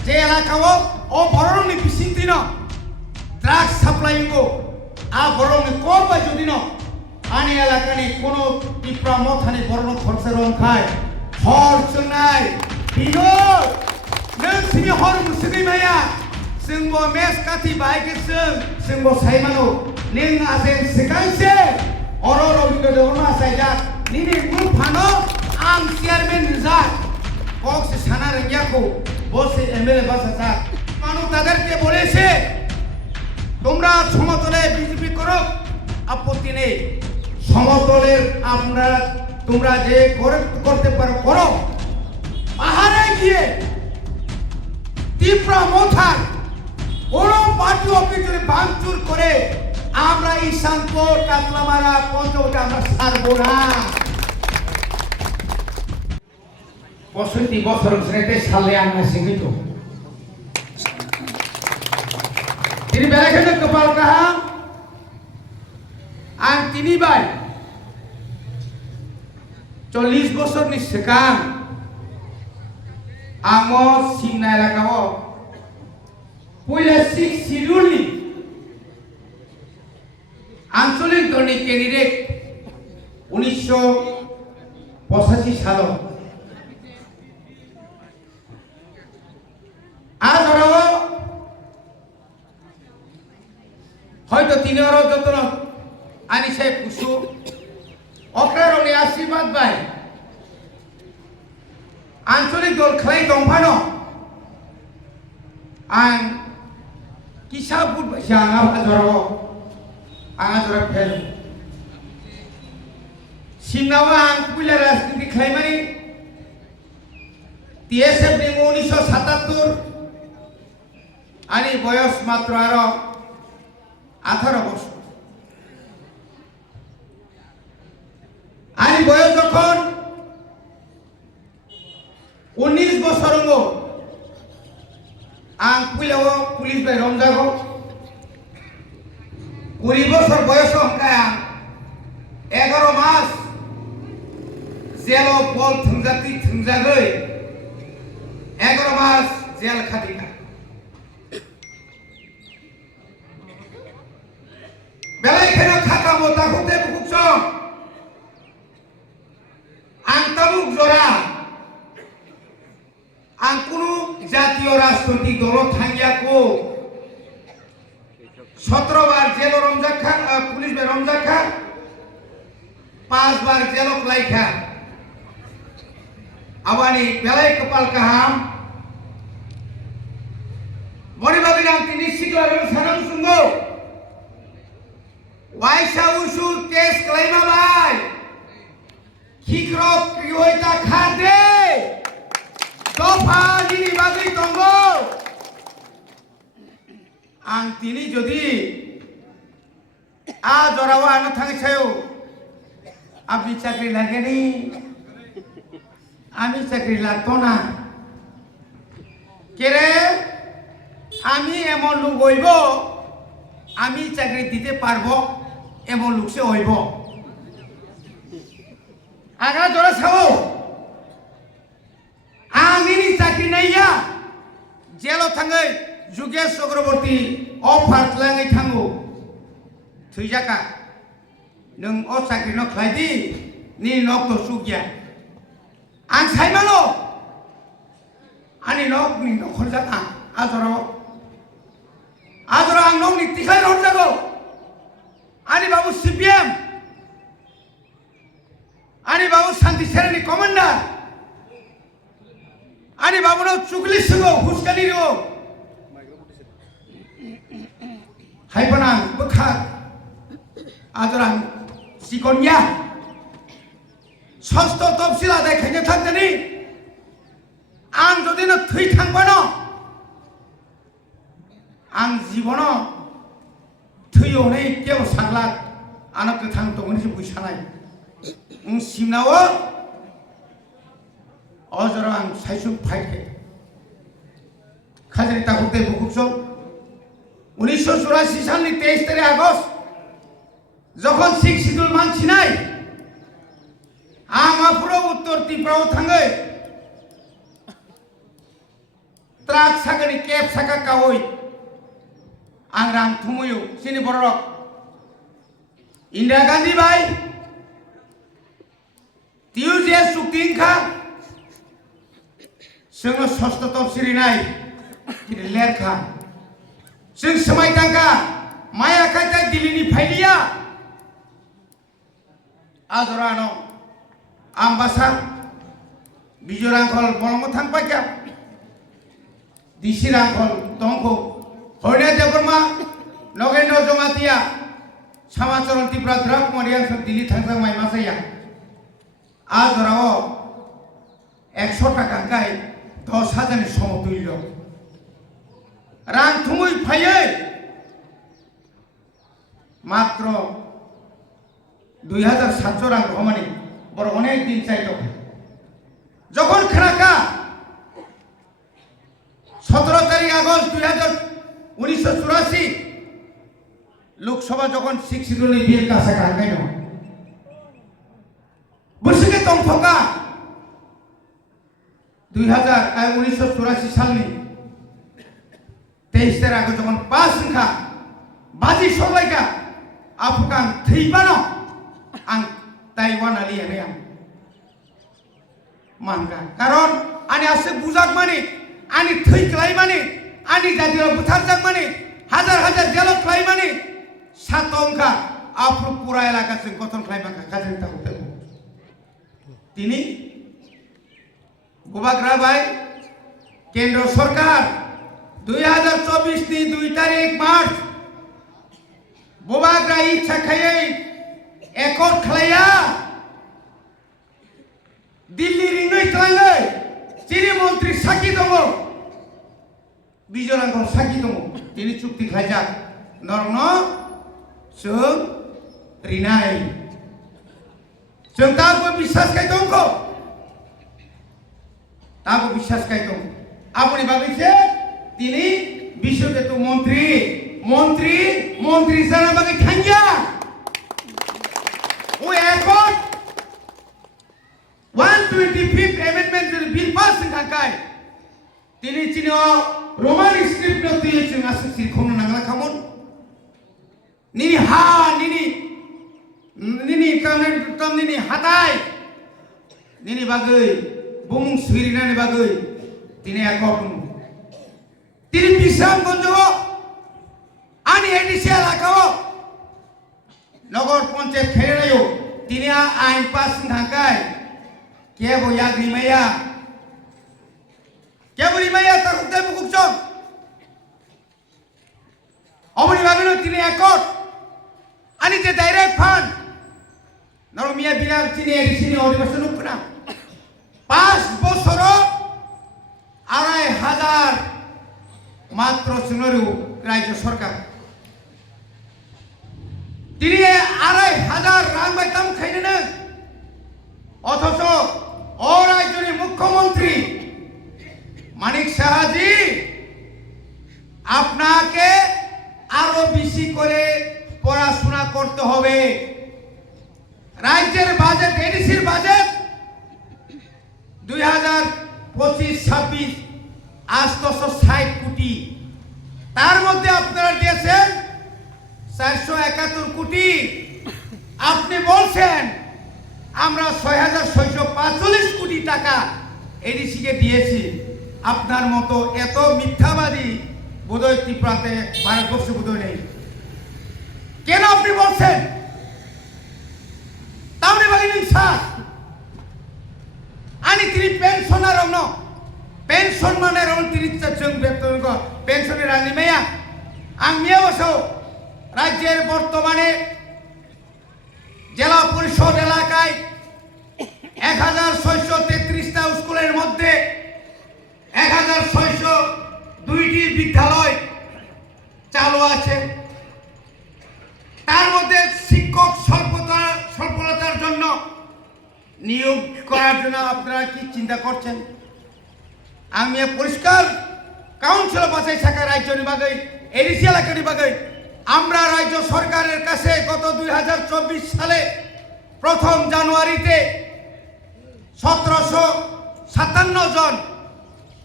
যে এলাকাও ও বরংনি বিসিন্তিনো ড্রাগস সাপ্লাইঙ্গো আ বরংনি কম বা যদি ন আনি এলাকানি কোনো টিপ্রা মথানি বরং খরচা রং খায় হর চুনাই বিনো नों सिनि हर मुसुगै माया जोंबो मेस काथि बाइके जोंबो साइमानो नों आजेन सिगांसे अरो रबिन्द्र देवना साइजा निनि मुफानो आं चेयारमैन रिजा बक्स साना रेंगियाखौ बस एमएलए बासासा मानु তাদেরকে বলেছে তোমরা সমতলে বিজেপি করো আপত্তি নেই সমতলের আমরা তোমরা যে করতে পারো করো পাহাড়ে গিয়ে তীব্র মথার বড় পার্টি অফিসে ভাঙচুর করে আমরা ঈশানপুর কাতলামারা পঞ্চবটে আমরা ছাড়বো না 65 বছর শ্রেণীতে সালে আমরা শিক্ষিত তিনি বেলাখানে কপাল কাহাম আর তিনি ভাই 40 বছরনি সিগাং आङो सिमना एलाकायाव पयला सिरुलनि आঞ্চলিক दलनि कैंडिडेट 1985 सालाव आजराव হয়তো তিনিরও যতন আনি সাহেব কুসু অকারণে আশীর্বাদ ভাই আঞ্চলিক দল খাই দংফানো आं किसा बुट बायसा आङा फेल सिमनाव आं पुइला राजनीति खालामनानै टीएसएफ नि 1977 आंनि बयस मात्र आरो 18 বছর आंनि बयस যখন 19 বছর হলো आं पुइलाव पुलिस बाय रंजागो 20 বছর বয়স হंखाय आं 11 मास जेल बल थुंजाति थुंजागै 11 मास जेल खाटिना बेलायखेनो थाखा मता खुते बुकसं आं तामुक जरा आं कुनु জাতীয় রাজনৈতিক দল থাঙ্গিয়াকো 17 বার জেল রমজাখা পুলিশ বে রমজাখা 5 বার জেল লাইখা আবানি বেলাই কপাল কাহাম মরিবাবি নাম তিনি সিগলার সানাম সুঙ্গো ওয়াইসা উসু কেস ক্লাইমা বাই খিকরক প্রিয়তা খাদে দফা যিনি বাজি দঙ্গ आं तिनी जदि आ जरावा आनो थाङै सायाव আপনি চাকরি লাগেনি আমি চাকরি লাগতো না কেরে আমি এমন লোক হইব আমি চাকরি দিতে পারবো এমন লোক সে হইব আগা জরা ছাও আমি চাকরি নাইয়া জেল थाङै जुगेश चक्रवर्ती अफार लाङै थाङो थैजाका नों अ साख्रि न खायदि नि नक सुगिया आं साइमानो आनि नक नि नखर जाका आजराव आं नक नि तिखाय रन जागो आनि बाबु सीपीएम आनि बाबु शांति सेनानि कमान्डार आनि बाबु न चुगली सिगो हुस्कानि रो हाइपनां बखा आजरां सिकनिया षष्ठ तफसिला देखायनो थांदोनि आं जदि न थै थांबानो आं जीवन थैयोनै केव सागला आनो गोथां दंनि बुइसानाय सिमनाव अजरां साइसुं फाइखे खाजरि ताकुते बुकुसो 1984 सालनि 23 तारिख আগস্ট যখন শিখ শিডিউল মানছি নাই आं आफुरो उत्तर त्रिपुराव थाङै ट्राक सागनि केब साका कावै आं रां थुमुयो सिनि बरक इंदिरा गांधी भाई तिउ जे सुक्तिंखा जोंनो सस्त तफसिरिनाय किनि लेरखा जों समाय तांका माया खायता दिल्लीनि फाइलिया आजरानो आम्बासा बिजरांखल बलंग थांपायका दिसिरांखल तंखौ हरने देबरमा नगेन्द्र जमातिया सामाचरण तिब्रा द्राक मरियां सब दिल्ली थांजां माय मासाया आजराओ 100 टाका गाय 10,000 समतुल्य रां थुमुय फायै मात्र 2,700 रां रमानि बर अनेक दिन चाइतो যখন খানাকা 17 তারিখ আগস্ট 1984 লোকসভা যখন 6 শিডিউল বিয়ের কাছে কাঙ্গাইনো বসিকে তংথকা 1984 সালनि 23 তারিখ আগস্ট যখন পাস সংখ্যা বাজি সবাইকা আফগান থৈবানো आं ताइवान आलियाने आं मानगा कारण आनी आसे बुजाक माने आनी थै क्लाय माने आनी जातिया बुथारजाक माने हाजार हाजार जेलो क्लाय माने सातंका आफु पुरा एलाका जों गठन क्लायमाखा काजों ताखौ तिनि गोबाग्रा भाई केंद्र सरकार 2024 नि 2 तारिख मार्च गोबाग्रा इच्छा खायै एकor khlaya दिल्ली रिङै थाङै चिरि मन्त्रि साखि दङ बिजरांखौ साखि दङ तिनि चुक्ति खायजाक नरन जों रिनाय जों ताबो বিশ্বাস खाय दंखौ ताबो বিশ্বাস खाय दं आपनि बागैसे तिनि बिश्वदेतु मन्त्रि जाना बागै थांगिया वो airport 125th amendment bill pass ngkai tini chino roman script no tiye chung asu si khono nangla khamon nini ha nini kam nini hatai nini bagai bumung swirina ni bagai tini airport tini bisam gonjo ani edisia lakao नगर पंचायत खेरायो तिनिया आइन पास थांकाय केबो याग्रिमाया ताकुते बुकुचक अमनि बागनो तिनि एकट अनि जे direct fund नरमिया बिना तिनि एडिसिनि अधिवेशन उपना 5 বছর 2,500 मात्र सुनरु राज्य सरकार তিনি 2,500 রাং বাইতাম খাইনে অথচ ও রাজ্যের মুখ্যমন্ত্রী মানিক সাহাজি আপনাকে আরো বেশি করে পড়াশোনা করতে হবে রাজ্যের বাজেট এডিসির বাজেট 2025-26 860 কোটি তার মধ্যে আপনারা দিয়েছেন 471 কোটি আপনি বলছেন আমরা 6,645 কোটি টাকা এডিসিকে দিয়েছি আপনার মতো এত মিথ্যাবাদী বোধহয় ত্রিপুরাতে ভারতবর্ষে বোধহয় নেই কেন আপনি বলছেন তাহলে বাগিনিন স্যার আনি তিনি পেনশনার অন্য পেনশন মানে রং তিরিশ जों বেতন পেনশনের রানি মেয়া আং মিয়া বসো রাজ্যের বর্তমানে জেলা পরিষদ এলাকায় 1,633টা স্কুলের মধ্যে 1,602টি বিদ্যালয় চালু আছে তার মধ্যে শিক্ষক স্বল্পতার জন্য নিয়োগ করার জন্য আপনারা কি চিন্তা করছেন আমি পরিষ্কার কাউন্সিল বাছাই শাখা রাজ্যের বাগৈ এডিসি এলাকার বাগৈ আমরা রাজ্য সরকারের কাছে গত 2024 সালে প্রথম জানুয়ারিতে 1,757 জন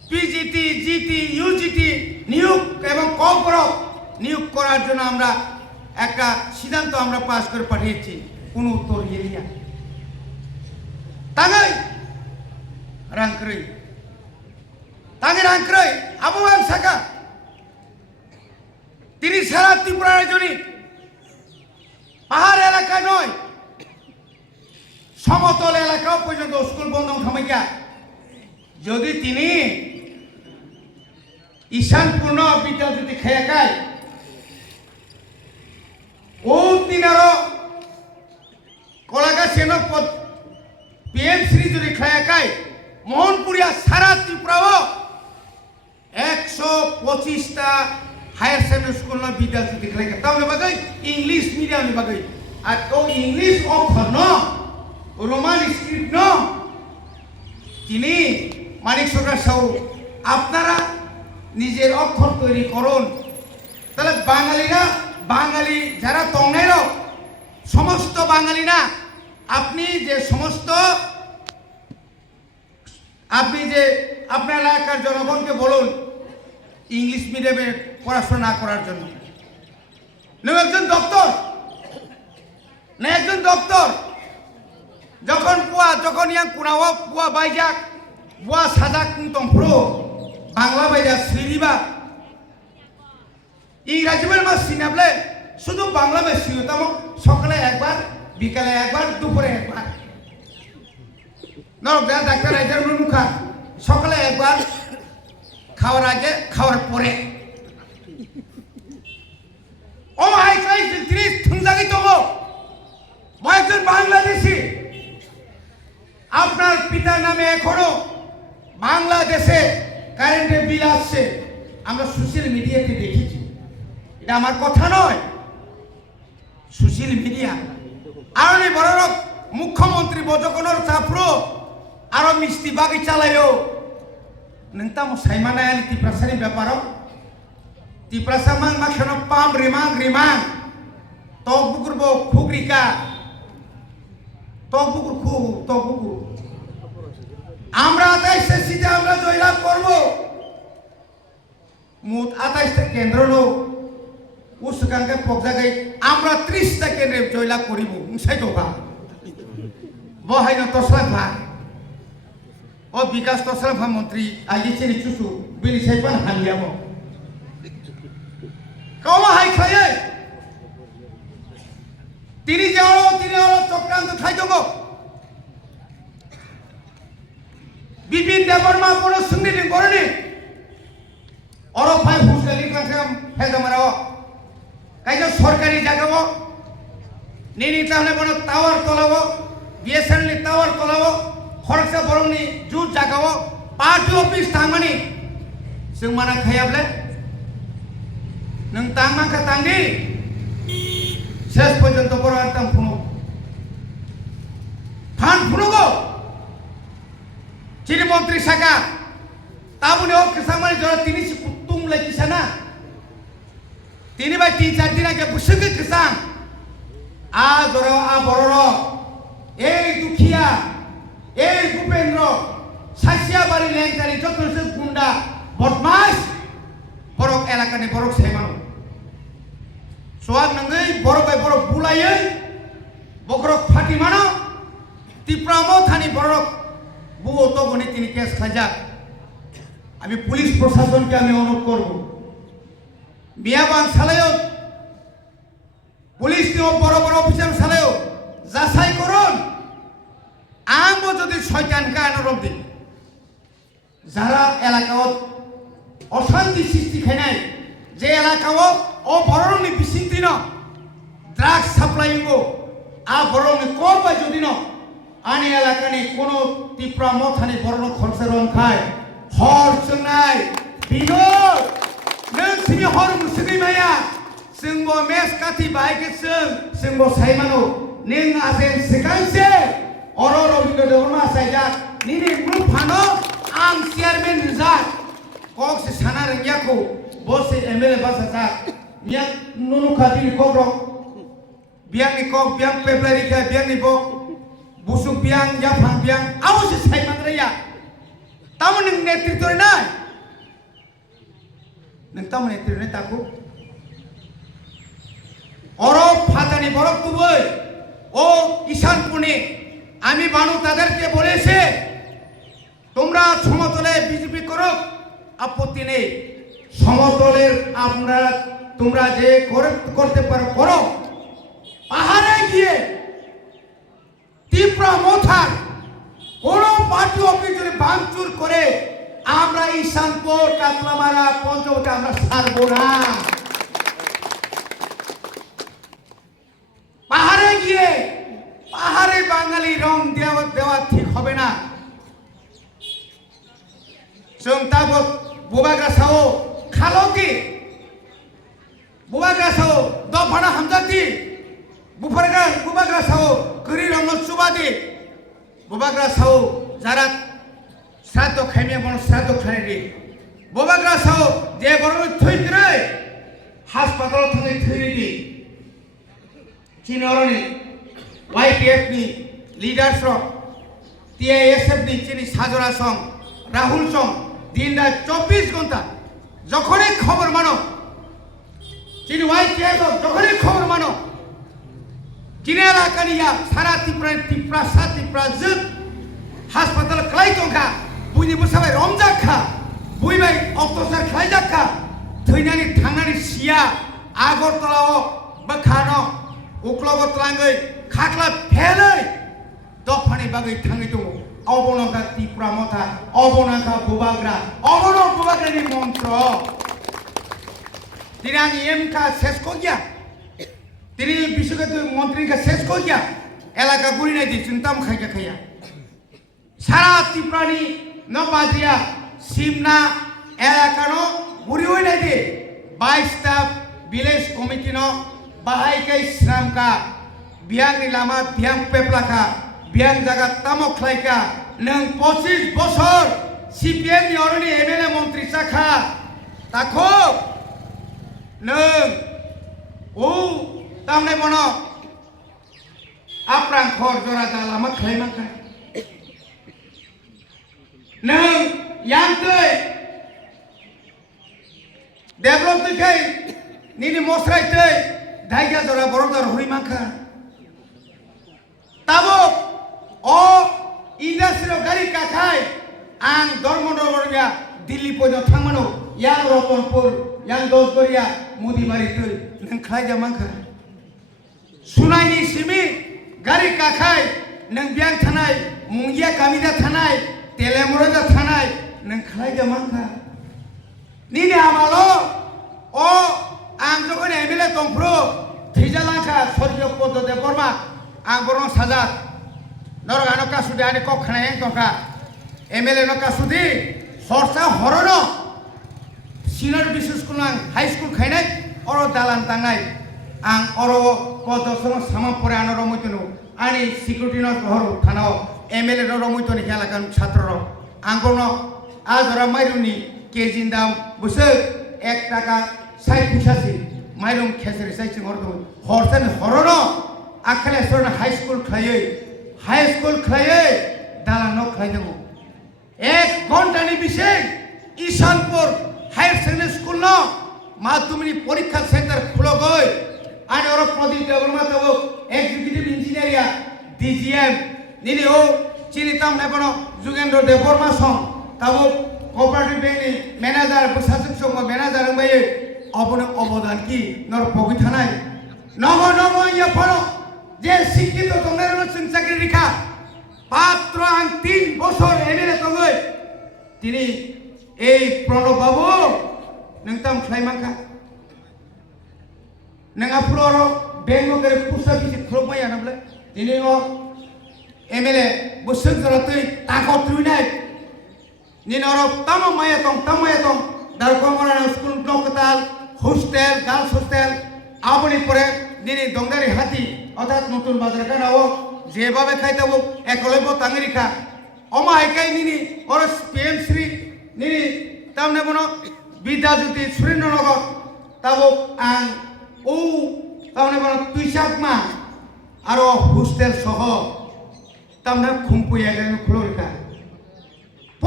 পিজিটি জিটি ইউজিটি নিয়োগ এবং কর্পোরেট নিয়োগ করার জন্য আমরা একটা সিদ্ধান্ত আমরা পাস করে পাঠিয়েছি কোন উত্তর এরিয়া তাঙ্গাই রাংক্রই তাঙ্গে রাংক্রই আবু সাকা তিনি সারা ত্রিপুরা রাজ্যনি পাহাড় এলাকা নয় সমতল এলাকাও পর্যন্ত স্কুল বন্ধ থামাইয়া যদি তিনি ঈশানপূর্ণ বিদ্যালয় যদি খেয়াকায় ও তিনারো কলাগাছেন পিএম শ্রী যদি খেয়াকায় মোহনপুরিয়া সারা ত্রিপুরাও 125টা হায়ার সেকেন্ডারি স্কুল বিদ্যালয় যদি খেয়াকায় তাহলে বাকি ইংলিশ মিডিয়াম বাকি আর ও ইংলিশ অক্ষর ন রোমান স্ক্রিপ্ট ন তিনি মানিক সরকার সাউ আপনারা নিজের অক্ষর তৈরি করুন তাহলে বাঙালিরা বাঙালি যারা তংনাইর সমস্ত বাঙালি না আপনি যে সমস্ত আপনি যে আপনার এলাকার জনগণকে বলুন ইংলিশ মিডিয়ামে পড়াশোনা না করার জন্য একজন দপ্তর না একজন দপ্তর যখন পুয়া যখন ইয়াং কুনাও পুয়া বাইজাক বুয়া সাজাক তংপ্রো বাংলা বাইজা সিরিবা ইংরাজি মাস সিনাবলে শুধু বাংলা বেশ সিনতাম সকালে একবার বিকালে একবার দুপুরে একবার নরক ডাক্তার আইজার মুখা সকালে একবার খাওয়ার আগে খাওয়ার পরে ও হাই ক্লাই তিনি থুংজাগি তব একজন বাংলাদেশি আপনার পিতার নামে এখনো বাংলাদেশে কারেন্টের বিল আসছে আমরা সোশ্যাল মিডিয়াতে দেখেছি এটা আমার কথা নয় সোশ্যাল মিডিয়া আর বড় মুখ্যমন্ত্রী বজকনর চাপ্রো আরো মিষ্টি বাগি চালায়ও নংতাম সাইমানায়ানি তিপ্রাসানি ব্যাপারও তিপ্রাসামাং মাখানো পাম রিমাং রিমাং তকবুকুরব খুগরিকা তকবুকুর খুব তকবুকুর আমরা 28 সিটে আমরা জয়লাভ করব মোট 28টা কেন্দ্র লো উসকাঙ্গে পকজাগাই আমরা 30টা কেন্দ্রে জয়লাভ করিব সাইতোবা বহাইন তসলাফা ও বিকাশ তসলাফা মন্ত্রী আইছেনি চুসু বিলি সাইপান হালিয়াম কমা হাই খায় তিনি চক্রান্ত খাইতব বিপিন দেববর্মা কোনো সুন্দরী করনি অরফাই হুসকালি কাম হেদামারাও কাইজো সরকারি জায়গাও নিনি তাহলে বড় টাওয়ার তোলাবো বিএসএনএল টাওয়ার তোলাবো খরচা বরংনি জুট জাগাও পার্টি অফিস থামানি जों माना खायाब्ले नों तांमाखा तांदि शेष पर्यन्त बड़ एकदम फुनो फान फुनुगो चिरि मंत्री साका ताबुने ओ किसामानि जरा तिनि तुम लागिसाना तिनि बाय 3-4 दिन आगे बुसुगे किसान आ जरा आ बड़रो ए दुखिया ए भूपेन्द्र सासिया बारी लेंटारि जतनसे गुंडा बदमाश बरक एलाकानि बरक साइमानो सोआग नंगै बरक बाय बरक बुलायै बकरक फाटिमानो तिप्रामो थानि बरक बुओ तो गनि तिनि केस खाजा आमि पुलिस प्रशासनके आमि अनुरोध करब बियाबान सालायो पुलिस नि बड़ बड़ अफिसार सालायो जासाई करুন आंबो যদি শয়তানকে অনুরোধ দিই যারা এলাকাত অশান্তি সৃষ্টি খাইনাই যে এলাকাও ও বড়নি বিচিন্তি ন ড্রাগস সাপ্লাইঙ্গো আ বড়নি কম বা যদি ন আনি এলাকানি কোন তীব্রা মথানি বড়ন খরচে রং খায় হর চুনাই বিনোদ नों सिनि हर मुसुगै माया जोंबो मेस काथि बाहायके जोंबो साइमानो नों आजेन सिगांसे अरो रबिन्द्र देवबर्मा साइजाक निनि ग्रुप फानो आं चेयारमेन रिजाक कक से साना रंगियाखौ बसे एमएलए बासासा निया नुनु खादिनि कग्र बियांनि कक बियां पेप्लारिका बियांनि बक बुसुक बियां याफां बियां आवसे साइमान रया Tamu neng netrito na. Neng tamu netrito na taku. Oro fatani borok tuboy. O Ishan Pune. Ami banu taderke bolese. Tomra সমতলে বিজেপি করুক আপত্তি নেই সমতলের আপনারা তোমরা যে করতে পারো করো পাহাড়ে গিয়ে তীব্র মোথার কোন পার্টি অফিস যদি ভাঙচুর করে আমরা ঈশানপুর কাতলামারা পঞ্চবটে আমরা ছাড়বো না পাহাড়ে গিয়ে পাহাড়ে বাঙালি রং দেওয়া ঠিক হবে না जों ताबो बुबाग्रासाव खालौकी बुबाग्रासाव दफाना हामजाती बुबाग्रासाव गरी रंग सुबादी बुबाग्रासाव जारा श्राद्ध खाइमे बन श्राद्ध खाइदि बुबाग्रासाव जे बरन थैद्रै हासपाताल थांनाय थैदि चिनरनि YPF नि लिडार्स TISF नि चिनि साजरा सं राहुल सं दिन रात 24 घंटा যখনই খবর মানো চিনি YPF যখনই খবর মানো চিনি এলাকানিয়া সারা ত্রিপুরা সাত ত্রিপুরা জুত হাসপাতাল খাই দंखा বইনিবো সবাই রমজাখা বইবাই অক্টোসার খাইজাখা থৈনানি থাंनानै सिया আগরতলাও बखानो उक्लगतलाङै खाख्ला फेलै दफानि बागै थाङै दङ अबनका ত্রিপুরা মথা অবনকা বুবাগ্রানি মন্ত্র তিনি আগে এমকা শেষ কো গিয়া তিনি বিশ্বগত মন্ত্রী কা শেষ কো গিয়া এলাকা গুরি নাই দি চিন্তাম খাইয়া সারা ত্রিপুরানি নবাজিয়া সিমনা এলাকানো গুরি হই নাই দি 22 টা ভিলেজ কমিটি ন বাহাই কে শ্রম কা বিয়াংনি লামা বিয়াং পেপলাকা বিয়াং জায়গা তামক খাইকা নং 25 বছর সিপিএম नि অরনি এমএলএ মন্ত্রী শাখা তাকো নং ও তামনে বন আপ্রাং খর জরা দালামা খাইমাকা নং ইয়াংতৈ ডেভেলপ দেখাই নিনি মসরাইতৈ ধাইগা জরা বড়দার হইমাকা তাবো ও ইন্ডাস্ট্রিয়াল গাড়ি কাখাই आं धर्मनगरनिया दिल्ली पयनो थांमानो यां रतनपुर यां दसगरिया मुदिबारि तै नों खालायजा मांखा सुनायनि सिमि गारि काखाय नों बियां थानाय मुंगिया गामिदा थानाय तेलेमुरजा थानाय नों खालायजा मांखा निनि आमालो ओ आं जखन एमएलए दंफ्रो थैजालांखा सर्गीय पद्मदेव बर्मा आं बरं साजा नरगानो कासुदे आनि कखानाय दंखा एमएलए न कासुदी हरसा हरनो सिनियर बिसि स्कुल हाई स्कुल खाइनाय अर दालान तांनाय आं अर पदसन सामा परे आन रमैतनो आनि सिकिउरिटी न हर थानाव एमएलए न रमैतनि एलाकान छात्र आं गनो आजरा माइरुनि केजिन दाम बुसो 1 टाका 60 पैसासि माइरुं खेसरि साइसिं हरदो हरसानि हरनो आखले सरन हाई स्कुल खाइयै दालान न खाइदो 1 घंटानि बिषय ईशानपुर हायर सेकेंडरी स्कूल न माध्यमिक परीक्षा सेंटर खुलो गई आने और प्रदीप देवबर्मा तब एग्जीक्यूटिव इंजीनियरिया DGM निनी ओ चिनिताम नेबनो जुगेंद्र देवबर्मा सं तब कोऑपरेटिव बैंक नि मैनेजर बसासक सं मैनेजर बाय अपने अवदान की नर पगि थानाय नगो या फलो जे शिक्षित तंगेरनो सिं चाकरी रिखा पात्र आं 3 বছর एमएलए तंगै तिनी ए प्रणब बाबू नोंताम खाइमांखा नोंहा फ्लोर बेंगलर पुसा बिसि खुलमाय आनब्ला तिनी ओ एमएलए बोसोर जरातै ताको त्रुनाय निनर तमाया दं दारकमरा स्कुल नकताल हस्टेल गार्ल्स हस्टेल आबनि परे निनि दंगारी हाती अर्थात नतुन बाजार कानाव जेबाबे खाइताबो एकलैबो तांगिरिखा अमाहायकाय निनि और PM श्री निनि तामने बनो विद्याज्योति सुरेन्द्रनगर ताबो आं ओ तामने बनो तुइसाकमा आरो हस्टेल सह तामने खुंपुया गान खुलरिखा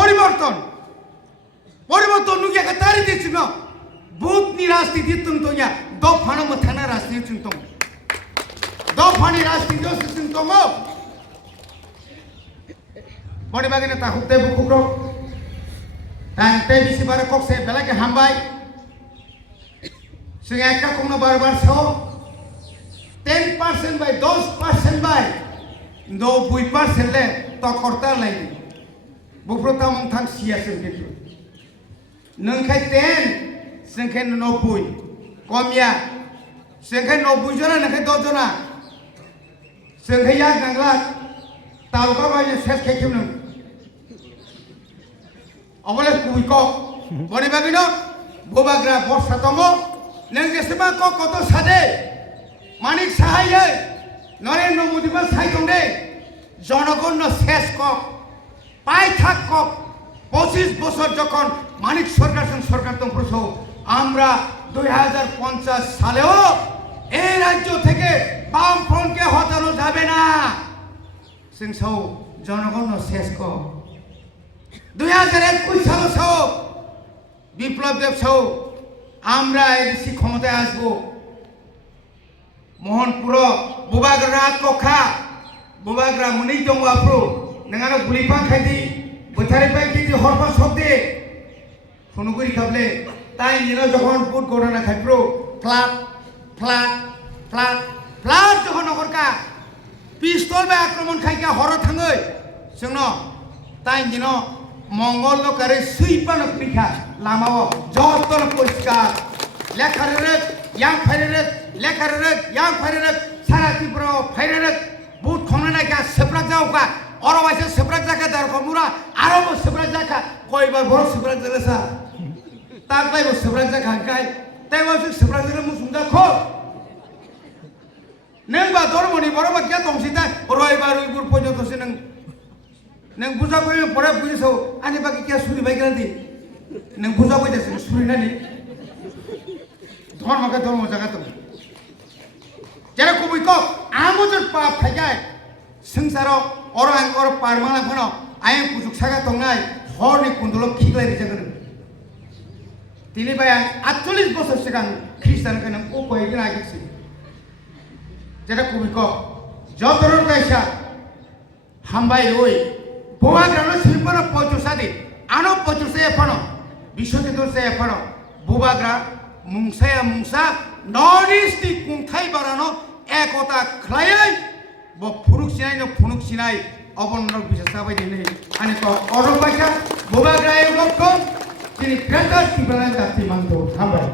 পরিবর্তন পরিবর্তন নুকে তারি দিছিল বুথনি রাজনীতি তুম তো ইয়া দফানো মথানা রাজনীতি তুম তো দফানি রাজনীতি তুম তো বনি বাগিনে তা হুতে বুকুগ্র তে বিসি বারে কক্সে বেলাকে হামবাই সিং একটা কোনো বারবার so 10% by 10% by 90% le to korta lai buprota mong thang sia sem gitu nang khai 10 sengkhen 90 komya sengkhen 90 jona nang khai 2 jona sengkhen ya gangla tau ka ba je ses khai kim nang amole kui ko boni bagino bobagra borsa tomo nang je sema ko koto sade manik sahaye Narendra Modi বা সাইতং দে জনগণ শেষ cock পাই থাক cock 25 বছর যখন মানিক সরকার তং প্রসো আমরা 2050 সালেও এই রাজ্য থেকে বাম ফ্রন্টকে হটানো যাবে না সিং সৌ জনগণ শেষ কক 2021 সাল সৌ বিপ্লব দেব সৌ আমরা এসি ক্ষমতায় আসবো মোহনপুর বুবাগ্রা কোখা বুবাগ্রা মুনি দং আপ্রু নঙানো গুলিপা খাইদি বথারে পাই কি হরপা শব্দে ফনুগুরি খাবলে তাই নিনো যখন put গড়না খাইপ্রু flat flat flat flat যখন নগরকা পিস্তল বে আক্রমণ খাইকা হর থাঙ্গৈ जोंनो তাই নিনো মঙ্গল নকারে সুইপানো পিখা লামাও যতন পরিষ্কার লেখারে yang fairerek lekarerek yang fairerek sara tipro fairerek but khonana ka seprak jao ka oro baise seprak jaka dar komura aro bo seprak jaka koi bar bor seprak jale sa tak lai bo seprak jaka kai tai bo seprak jale mu sumja kho neng ba dormoni boro ba kya tongsi ta roi bar ui bur pojo to se neng buja koi pore buji so ani ba ki kya suri bai ganti neng buja koi de suri na ni ধর্মকে ধর্ম জায়গা তো যেরকম বইক আমোদের পাপ থাকায় সংসারাव অরং or পারমানা phone আইন কুচুক Saga তংনাই হরনি কুন্দল খিগলাই দিজাগন তিনি by 48 বছর সিগাং খ্রিস্টানকে নং ও কয়েকদিন আগেছি যেটা কবিক যতরণ দাইসা হামবাই ওই বোবাগ্রানো শিল্পনো পয়চুসাদি আনো পয়চুসে এফানো বিশ্বকে দোসে এফানো বোবাগ্রা মুংসায়া মুংসা নর্থ ইস্ট নি কুংথাই বারানো একতা খ্লায়াই ব ফুরুক সিনাই ন ফুনুক সিনাই অবন্নক বিশেষ সাবাই দিনে আনি তো অরবাইকা বোবাগ্রায় লক্ষ্য তিনি গ্রেটার টিবালান জাতি মানতো